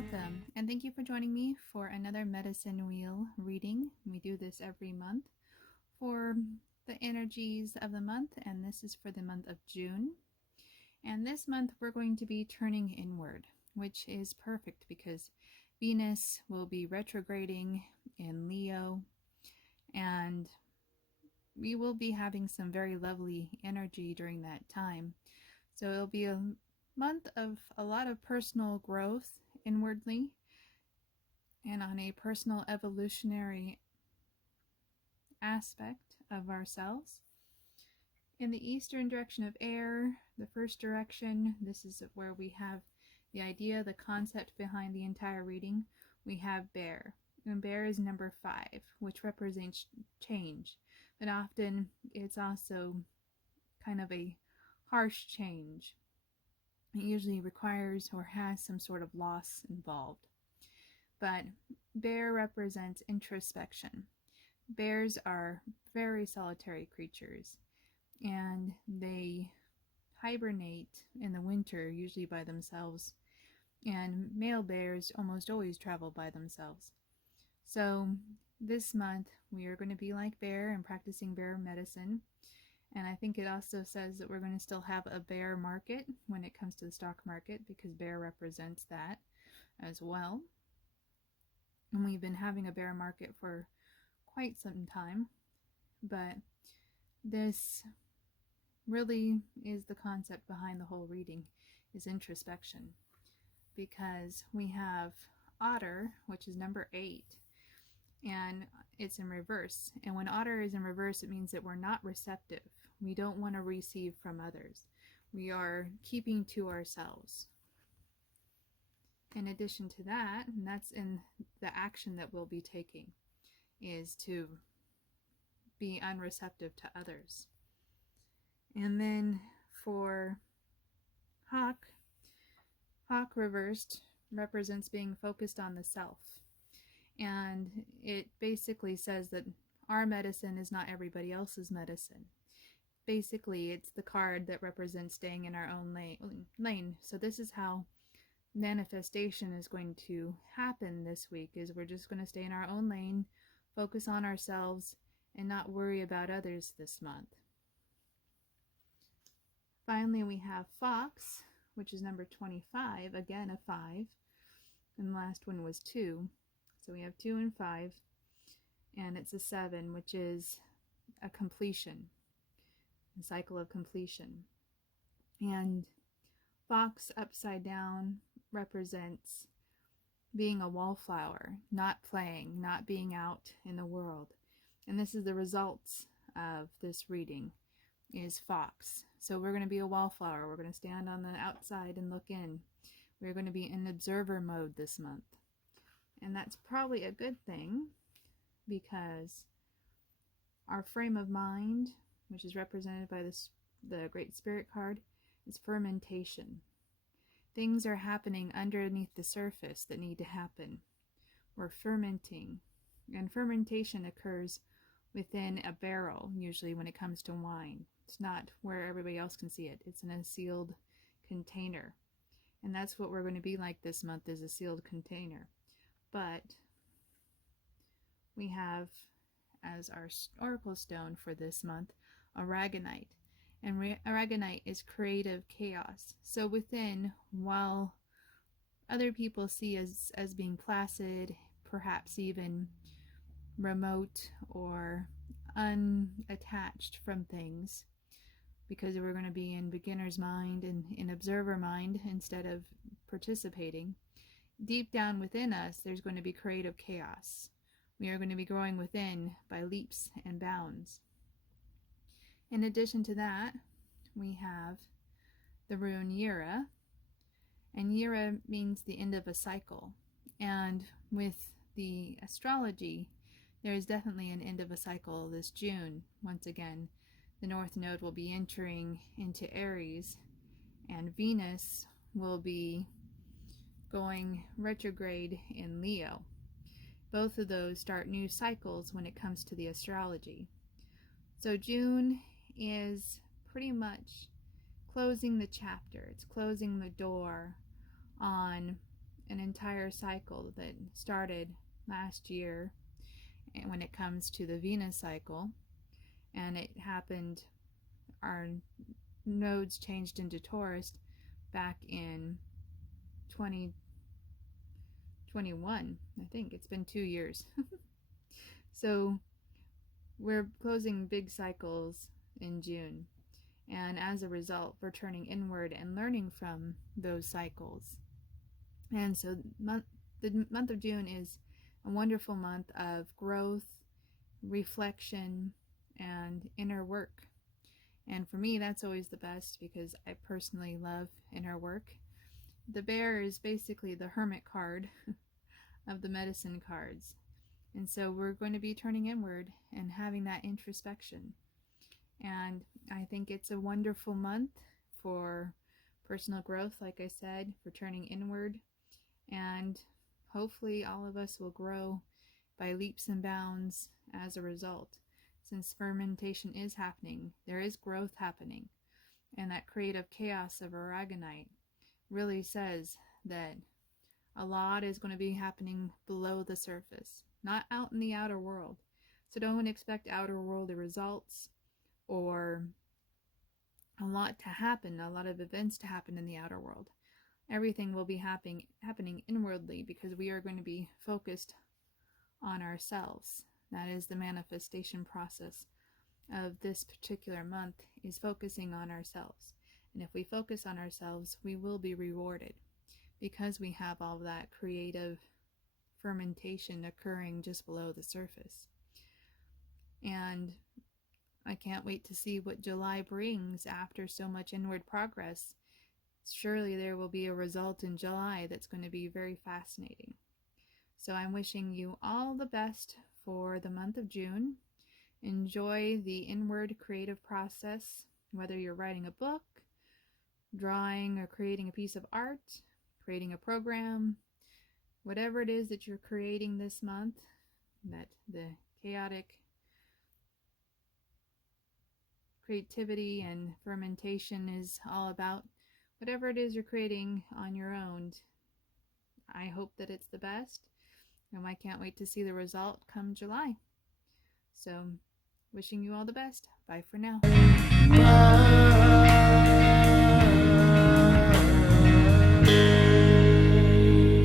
Welcome, and thank you for joining me for another Medicine Wheel reading. We do this every month for the energies of the month, and this is for the month of June. And this month we're going to be turning inward, which is perfect because Venus will be retrograding in Leo, and we will be having some very lovely energy during that time. So it'll be a month of a lot of personal growth inwardly and on a personal evolutionary aspect of ourselves. In the eastern direction of air, the first direction, this is where we have the idea, the concept behind the entire reading. We have bear, and bear is number 5, which represents change, but often it's also kind of a harsh change. It usually requires or has some sort of loss involved. But bear represents introspection. Bears are very solitary creatures, and they hibernate in the winter, usually by themselves, and male bears almost always travel by themselves. So this month we are going to be like bear and practicing bear medicine. And I think it also says that we're going to still have a bear market when it comes to the stock market, because bear represents that as well. And we've been having a bear market for quite some time, but this really is the concept behind the whole reading, is introspection, because we have Otter, which is number 8, and it's in reverse. And when Otter is in reverse, it means that we're not receptive. We don't want to receive from others. We are keeping to ourselves. In addition to that, and that's in the action that we'll be taking, is to be unreceptive to others. And then for Hawk reversed represents being focused on the self. And it basically says that our medicine is not everybody else's medicine. Basically, it's the card that represents staying in our own lane. So this is how manifestation is going to happen this week, is we're just going to stay in our own lane, focus on ourselves, and not worry about others this month. Finally, we have Fox, which is number 25, again a 5, and the last one was 2. So we have 2 and 5, and it's a 7, which is a completion, a cycle of completion. And Fox upside down represents being a wallflower, not playing, not being out in the world. And this is the results of this reading, is Fox. So we're going to be a wallflower. We're going to stand on the outside and look in. We're going to be in observer mode this month. And that's probably a good thing, because our frame of mind, which is represented by the Great Spirit card, is fermentation. Things are happening underneath the surface that need to happen. We're fermenting. And fermentation occurs within a barrel, usually when it comes to wine. It's not where everybody else can see it. It's in a sealed container. And that's what we're going to be like this month, is a sealed container. But we have as our oracle stone for this month aragonite. And aragonite is creative chaos. So within, while other people see us as being placid, perhaps even remote or unattached from things, because we're going to be in beginner's mind and in observer mind instead of participating, deep down within us there's going to be creative chaos. We are going to be growing within by leaps and bounds. In addition to that, we have the rune Yira, and Yira means the end of a cycle. And with the astrology, there is definitely an end of a cycle this June. Once again, the North Node will be entering into Aries, and Venus will be going retrograde in Leo. Both of those start new cycles when it comes to the astrology. So June is pretty much closing the chapter. It's closing the door on an entire cycle that started last year, and when it comes to the Venus cycle, and it happened, our nodes changed into Taurus back in 2021. I think it's been 2 years. So we're closing big cycles in June, and as a result we're turning inward and learning from those cycles. And so the month of June is a wonderful month of growth, reflection, and inner work. And for me, that's always the best because I personally love inner work. The bear is basically the hermit card of the medicine cards. And so we're going to be turning inward and having that introspection. And I think it's a wonderful month for personal growth, like I said, for turning inward. And hopefully all of us will grow by leaps and bounds as a result. Since fermentation is happening, there is growth happening. And that creative chaos of aragonite really says that a lot is going to be happening below the surface, not out in the outer world. So don't expect outer world results or a lot to happen, a lot of events to happen in the outer world. Everything will be happening inwardly because we are going to be focused on ourselves. That is the manifestation process of this particular month, is focusing on ourselves. And if we focus on ourselves, we will be rewarded because we have all that creative fermentation occurring just below the surface. And I can't wait to see what July brings after so much inward progress. Surely there will be a result in July that's going to be very fascinating. So I'm wishing you all the best for the month of June. Enjoy the inward creative process, whether you're writing a book, drawing or creating a piece of art, creating a program, whatever it is that you're creating this month, that the chaotic creativity and fermentation is all about. Whatever it is you're creating on your own, I hope that it's the best, and I can't wait to see the result come July. So, wishing you all the best. Bye for now.